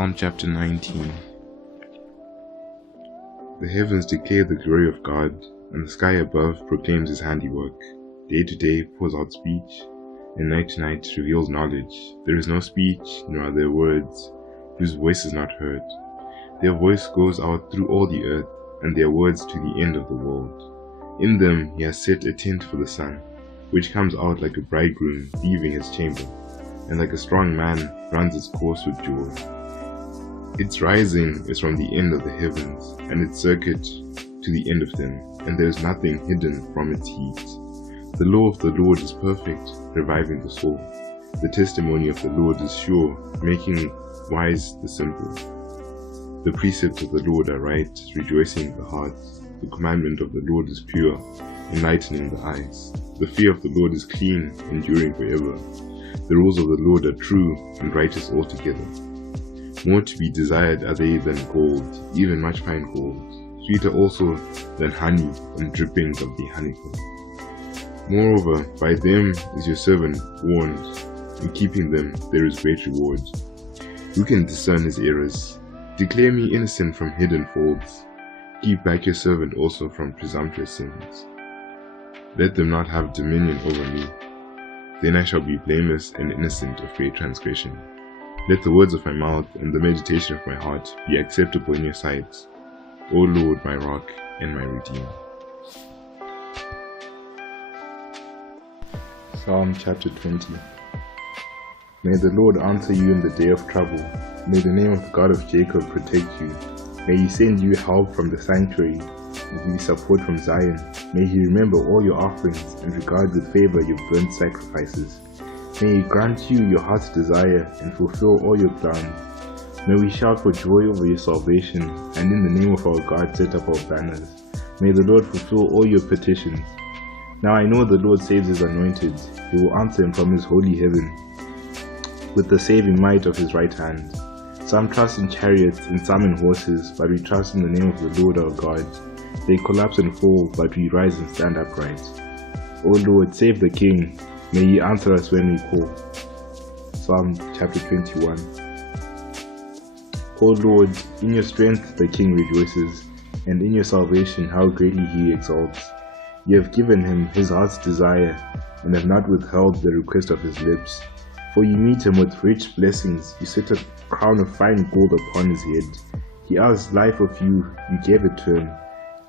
Psalm chapter 19. The heavens declare the glory of God, and the sky above proclaims his handiwork. Day to day pours out speech, and night to night reveals knowledge. There is no speech, nor are there words, whose voice is not heard. Their voice goes out through all the earth, and their words to the end of the world. In them he has set a tent for the sun, which comes out like a bridegroom leaving his chamber, and like a strong man runs its course with joy. Its rising is from the end of the heavens, and its circuit to the end of them, and there is nothing hidden from its heat. The law of the Lord is perfect, reviving the soul. The testimony of the Lord is sure, making wise the simple. The precepts of the Lord are right, rejoicing the heart. The commandment of the Lord is pure, enlightening the eyes. The fear of the Lord is clean, enduring forever. The rules of the Lord are true and righteous altogether. More to be desired are they than gold, even much fine gold, sweeter also than honey and drippings of the honeycomb. Moreover, by them is your servant warned. In keeping them there is great reward. Who can discern his errors? Declare me innocent from hidden faults. Keep back your servant also from presumptuous sins. Let them not have dominion over me. Then I shall be blameless and innocent of great transgression. Let the words of my mouth and the meditation of my heart be acceptable in your sight, O Lord, my rock and my redeemer. Psalm chapter 20. May the Lord answer you in the day of trouble. May the name of the God of Jacob protect you. May he send you help from the sanctuary and give you support from Zion. May he remember all your offerings and regard with favor your burnt sacrifices. May he grant you your heart's desire and fulfill all your plans. May we shout for joy over your salvation, and in the name of our God set up our banners. May the Lord fulfill all your petitions. Now I know the Lord saves his anointed. He will answer him from his holy heaven with the saving might of his right hand. Some trust in chariots and some in horses, but we trust in the name of the Lord our God. They collapse and fall, but we rise and stand upright. O Lord, save the King. May he answer us when we call. Psalm chapter 21. O Lord, in your strength the King rejoices, and in your salvation how greatly he exalts. You have given him his heart's desire, and have not withheld the request of his lips. For you meet him with rich blessings, you set a crown of fine gold upon his head. He asked life of you, you gave it to him.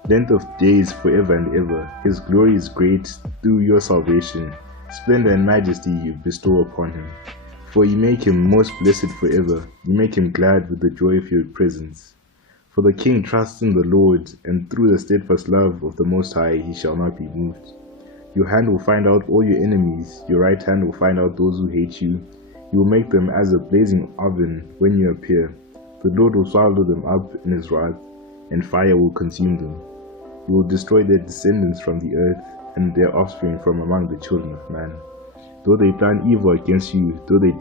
Length of days forever and ever. His glory is great through your salvation. Splendor and majesty you bestow upon him. For you make him most blessed forever. You make him glad with the joy of your presence. For the King trusts in the Lord, and through the steadfast love of the Most High he shall not be moved. Your hand will find out all your enemies. Your right hand will find out those who hate you. You will make them as a blazing oven when you appear. The Lord will swallow them up in his wrath, and fire will consume them. You will destroy their descendants from the earth, and their offspring from among the children of man. Though they plan evil against you, though they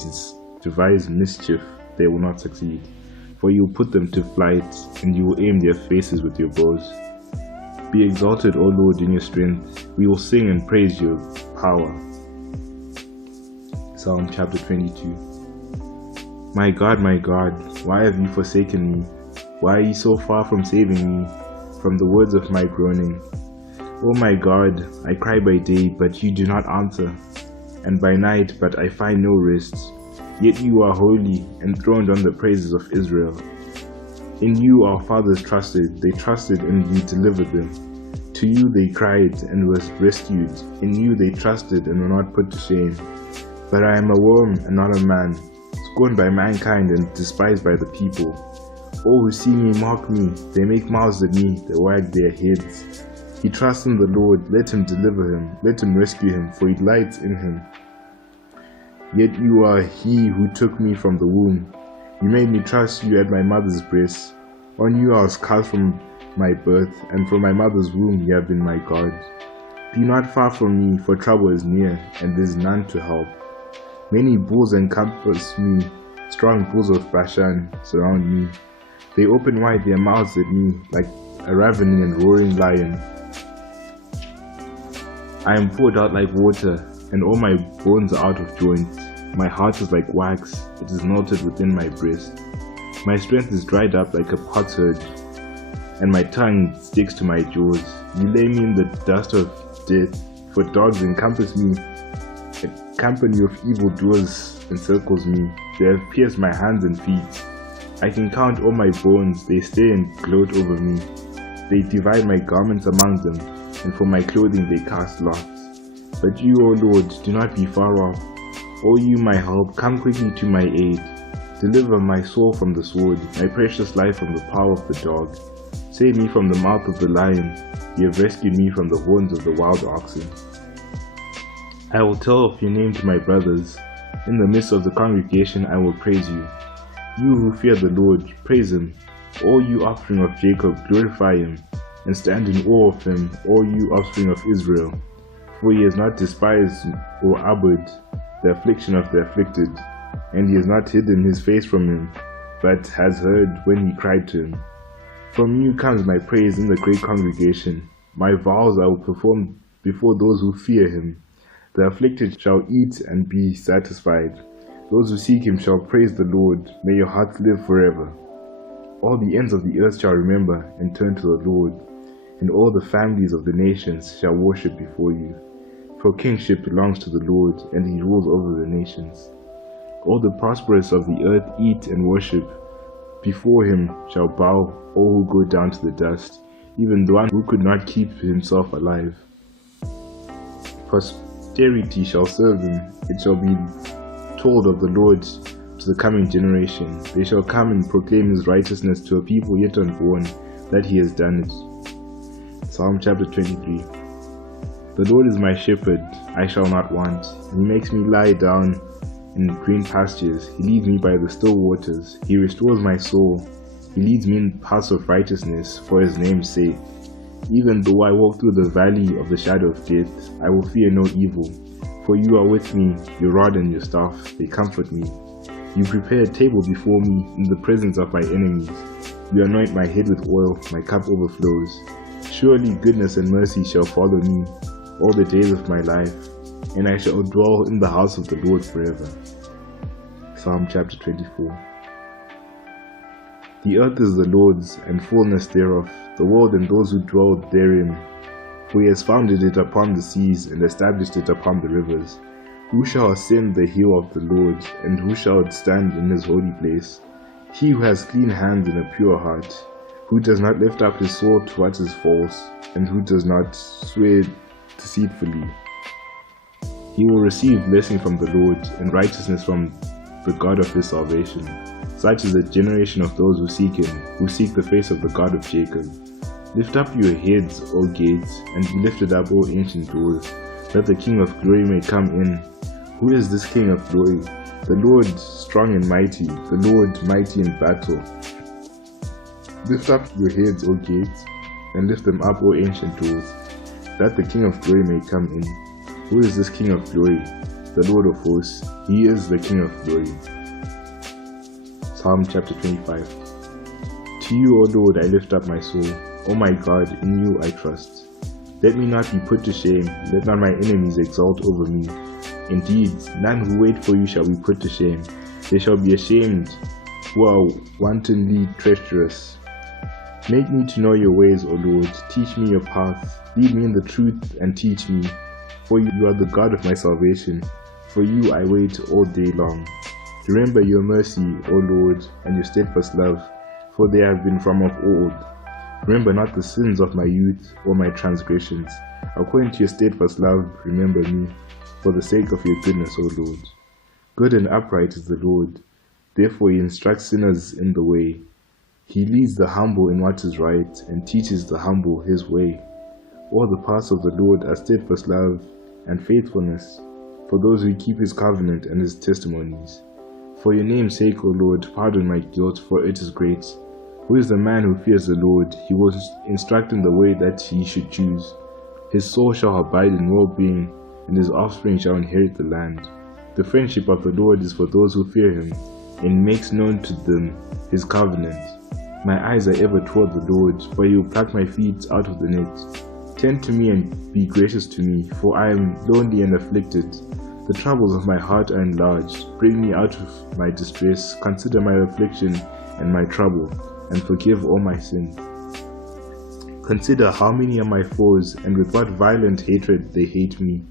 devise mischief, they will not succeed. For you will put them to flight, and you will aim their faces with your bows. Be exalted, O Lord, in your strength. We will sing and praise your power. Psalm chapter 22. My God, why have you forsaken me? Why are you so far from saving me from the words of my groaning? O my God, I cry by day, but you do not answer, and by night, but I find no rest. Yet you are holy, enthroned on the praises of Israel. In you our fathers trusted, they trusted and you delivered them. To you they cried and were rescued. In you they trusted and were not put to shame. But I am a worm and not a man, scorned by mankind and despised by the people. All who see me mock me, they make mouths at me, they wag their heads. He trusts in the Lord, let him deliver him, let him rescue him, for he delights in him. Yet you are he who took me from the womb. You made me trust you at my mother's breast. On you I was cast from my birth, and from my mother's womb you have been my God. Be not far from me, for trouble is near, and there is none to help. Many bulls encompass me, strong bulls of Bashan surround me. They open wide their mouths at me, like a ravening and roaring lion. I am poured out like water, and all my bones are out of joint. My heart is like wax, it is melted within my breast. My strength is dried up like a potsherd, and my tongue sticks to my jaws. You lay me in the dust of death, for dogs encompass me. A company of evildoers encircles me. They have pierced my hands and feet. I can count all my bones. They stare and gloat over me. They divide my garments among them, and for my clothing they cast lots. But you, O Lord, do not be far off. O you, my help, come quickly to my aid. Deliver my soul from the sword, my precious life from the power of the dog. Save me from the mouth of the lion. You have rescued me from the horns of the wild oxen. I will tell of your name to my brothers. In the midst of the congregation I will praise you. You who fear the Lord, praise him. All you offspring of Jacob, glorify him, and stand in awe of him, all you offspring of Israel. For he has not despised or abhorred the affliction of the afflicted, and he has not hidden his face from him, but has heard when he cried to him. From you comes my praise in the great congregation. My vows I will perform before those who fear him. The afflicted shall eat and be satisfied. Those who seek him shall praise the Lord. May your hearts live forever. All the ends of the earth shall remember and turn to the Lord, and all the families of the nations shall worship before you. For kingship belongs to the Lord, and he rules over the nations. All the prosperous of the earth eat and worship. Before him shall bow all who go down to the dust, even the one who could not keep himself alive. Posterity shall serve him. It shall be told of the Lord to the coming generation. They shall come and proclaim his righteousness to a people yet unborn, that he has done it. Psalm chapter 23. The Lord is my shepherd, I shall not want. He makes me lie down in green pastures. He leads me by the still waters. He restores my soul. He leads me in paths of righteousness for his name's sake. Even though I walk through the valley of the shadow of death, I will fear no evil. For you are with me, your rod and your staff, they comfort me. You prepare a table before me in the presence of my enemies. You anoint my head with oil, my cup overflows. Surely goodness and mercy shall follow me all the days of my life, and I shall dwell in the house of the Lord forever. Psalm chapter 24. The earth is the Lord's, and fullness thereof, the world and those who dwell therein. For he has founded it upon the seas, and established it upon the rivers. Who shall ascend the hill of the Lord, and who shall stand in his holy place? He who has clean hands and a pure heart, who does not lift up his soul to what is false, and who does not swear deceitfully. He will receive blessing from the Lord, and righteousness from the God of his salvation. Such is the generation of those who seek him, who seek the face of the God of Jacob. Lift up your heads, O gates, and be lifted up, O ancient doors, that the King of glory may come in. Who is this King of glory? The Lord strong and mighty, the Lord mighty in battle. Lift up your heads, O gates, and lift them up, O ancient doors, that the King of glory may come in. Who is this King of glory? The Lord of hosts, he is the King of glory. Psalm chapter 25. To you, O Lord, I lift up my soul. O my God, in you I trust. Let me not be put to shame, let not my enemies exult over me. Indeed, none who wait for you shall be put to shame. They shall be ashamed who are wantonly treacherous. Make me to know your ways, O Lord. Teach me your paths. Lead me in the truth and teach me. For you are the God of my salvation. For you I wait all day long. Remember your mercy, O Lord, and your steadfast love, for they have been from of old. Remember not the sins of my youth or my transgressions. According to your steadfast love, remember me, for the sake of your goodness, O Lord. Good and upright is the Lord. Therefore he instructs sinners in the way. He leads the humble in what is right, and teaches the humble his way. All the paths of the Lord are steadfast love and faithfulness, for those who keep his covenant and his testimonies. For your name's sake, O Lord, pardon my guilt, for it is great. Who is the man who fears the Lord? He will instruct in the way that he should choose. His soul shall abide in well-being, and his offspring shall inherit the land. The friendship of the Lord is for those who fear him, and makes known to them his covenant. My eyes are ever toward the Lord, for he will pluck my feet out of the net. Turn to me and be gracious to me, for I am lonely and afflicted. The troubles of my heart are enlarged. Bring me out of my distress. Consider my affliction and my trouble, and forgive all my sins. Consider how many are my foes, and with what violent hatred they hate me.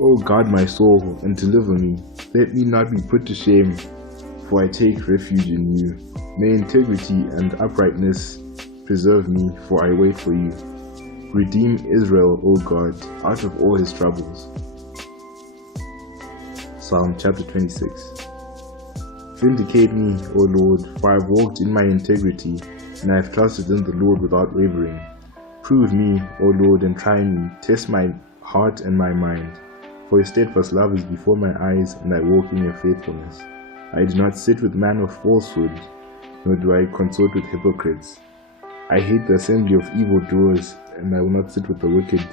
O guard my soul, and deliver me. Let me not be put to shame, for I take refuge in you. May integrity and uprightness preserve me, for I wait for you. Redeem Israel, O God, out of all his troubles. Psalm chapter 26. Vindicate me, O Lord, for I have walked in my integrity, and I have trusted in the Lord without wavering. Prove me, O Lord, and try me. Test my heart and my mind. For your steadfast love is before my eyes, and I walk in your faithfulness. I do not sit with men of falsehood, nor do I consort with hypocrites. I hate the assembly of evildoers, and I will not sit with the wicked.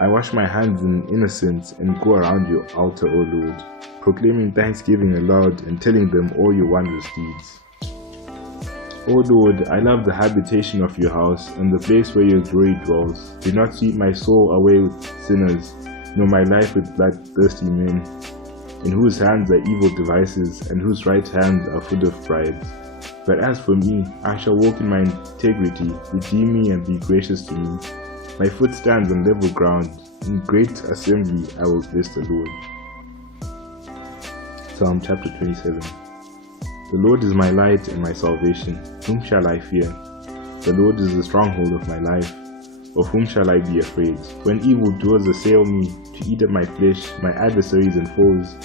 I wash my hands in innocence, and go around your altar, O Lord, proclaiming thanksgiving aloud, and telling them all your wondrous deeds. O Lord, I love the habitation of your house, and the place where your glory dwells. Do not sweep my soul away with sinners, nor my life with bloodthirsty men, in whose hands are evil devices, and whose right hands are full of bribes. But as for me, I shall walk in my integrity. Redeem me and be gracious to me. My foot stands on level ground. In great assembly I will bless the Lord. Psalm chapter 27. The Lord is my light and my salvation. Whom shall I fear? The Lord is the stronghold of my life. Of whom shall I be afraid? When evildoers assail me to eat up my flesh, my adversaries and foes,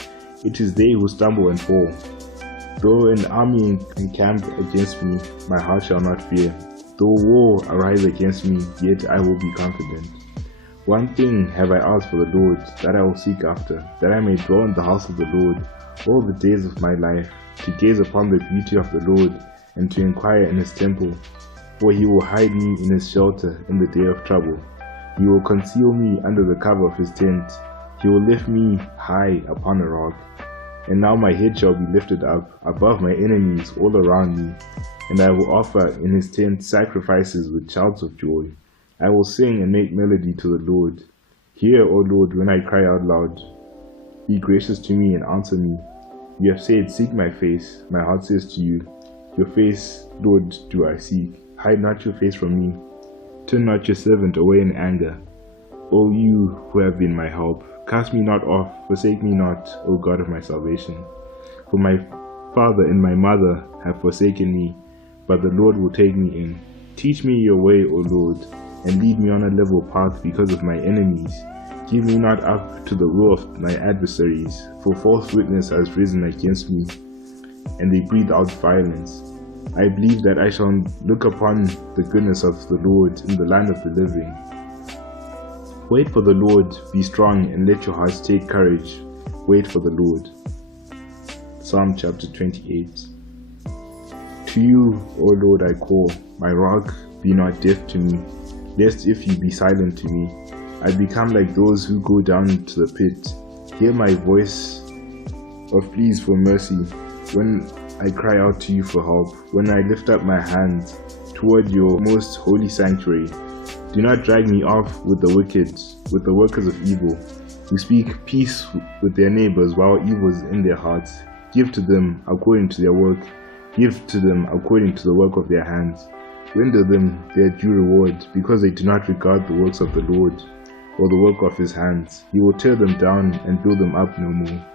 it is they who stumble and fall. Though an army encamp against me, my heart shall not fear. Though war arise against me, yet I will be confident. One thing have I asked for the Lord, that I will seek after, that I may dwell in the house of the Lord all the days of my life, to gaze upon the beauty of the Lord, and to inquire in his temple. For he will hide me in his shelter in the day of trouble. He will conceal me under the cover of his tent. He will lift me high upon a rock. And now my head shall be lifted up above my enemies all around me, and I will offer in his tent sacrifices with shouts of joy. I will sing and make melody to the Lord. Hear, O Lord, when I cry out loud. Be gracious to me and answer me. You have said, seek my face. My heart says to you, your face, Lord, do I seek. Hide not your face from me. Turn not your servant away in anger. O you who have been my help, cast me not off, forsake me not, O God of my salvation. For my father and my mother have forsaken me, but the Lord will take me in. Teach me your way, O Lord, and lead me on a level path because of my enemies. Give me not up to the will of my adversaries, for false witness has risen against me, and they breathe out violence. I believe that I shall look upon the goodness of the Lord in the land of the living. Wait for the Lord, be strong, and let your hearts take courage. Wait for the Lord. Psalm chapter 28. To you, O Lord, I call, my rock, be not deaf to me, lest if you be silent to me, I become like those who go down to the pit. Hear my voice of pleas for mercy, when I cry out to you for help, when I lift up my hands toward your most holy sanctuary. Do not drag me off with the wicked, with the workers of evil, who speak peace with their neighbors while evil is in their hearts. Give to them according to their work. Give to them according to the work of their hands. Render them their due reward, because they do not regard the works of the Lord, or the work of his hands. He will tear them down and build them up no more.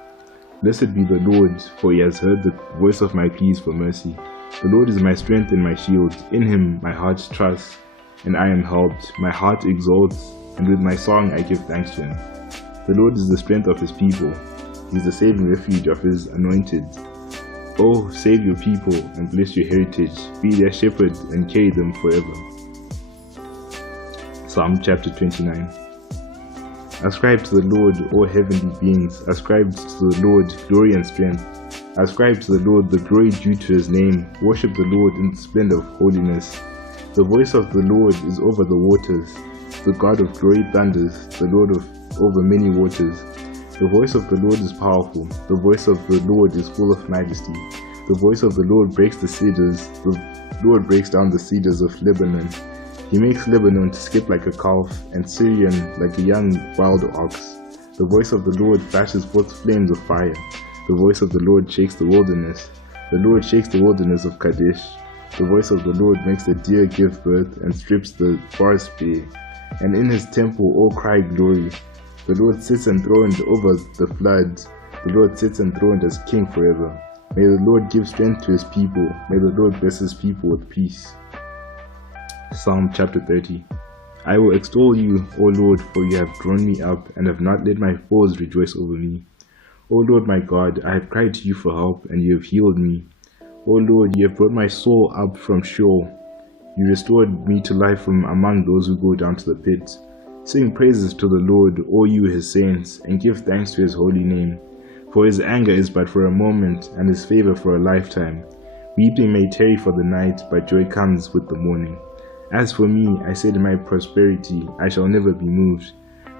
Blessed be the Lord, for he has heard the voice of my pleas for mercy. The Lord is my strength and my shield. In him my heart trusts, and I am helped. My heart exalts, and with my song I give thanks to him. The Lord is the strength of his people. He is the saving refuge of his anointed. Oh, save your people and bless your heritage. Be their shepherd and carry them forever. Psalm chapter 29. Ascribe to the Lord, all heavenly beings. Ascribe to the Lord glory and strength. Ascribe to the Lord the glory due to his name. Worship the Lord in the splendor of holiness. The voice of the Lord is over the waters. The God of glory thunders, the Lord over many waters. The voice of the Lord is powerful. The voice of the Lord is full of majesty. The voice of the Lord breaks the cedars. The Lord breaks down the cedars of Lebanon. He makes Lebanon to skip like a calf, and Syrian like a young wild ox. The voice of the Lord flashes forth flames of fire. The voice of the Lord shakes the wilderness. The Lord shakes the wilderness of Kadesh. The voice of the Lord makes the deer give birth and strips the forest bare. And in his temple all cry glory. The Lord sits enthroned over the flood. The Lord sits enthroned as king forever. May the Lord give strength to his people. May the Lord bless his people with peace. Psalm chapter 30. I will extol you, O Lord, for you have drawn me up and have not let my foes rejoice over me. O Lord my God, I have cried to you for help, and you have healed me. O Lord, you have brought my soul up from Sheol. You restored me to life from among those who go down to the pit. Sing praises to the Lord, all you his saints, and give thanks to his holy name. For his anger is but for a moment, and his favor for a lifetime. Weeping may tarry for the night, but joy comes with the morning. As for me, I said in my prosperity, I shall never be moved.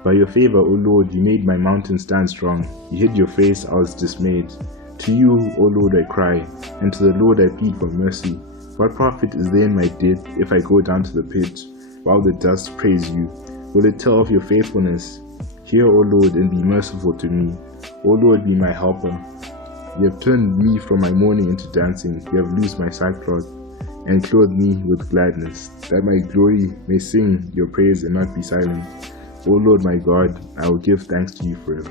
By your favor, O Lord, you made my mountain stand strong. You hid your face, I was dismayed. To you, O Lord, I cry, and to the Lord I plead for mercy. What profit is there in my death if I go down to the pit, while the dust praise you? Will it tell of your faithfulness? Hear, O Lord, and be merciful to me. O Lord, be my helper. You have turned me from my mourning into dancing. You have loosed my sackcloth and clothed me with gladness, that my glory may sing your praise and not be silent. O Lord my God, I will give thanks to you forever.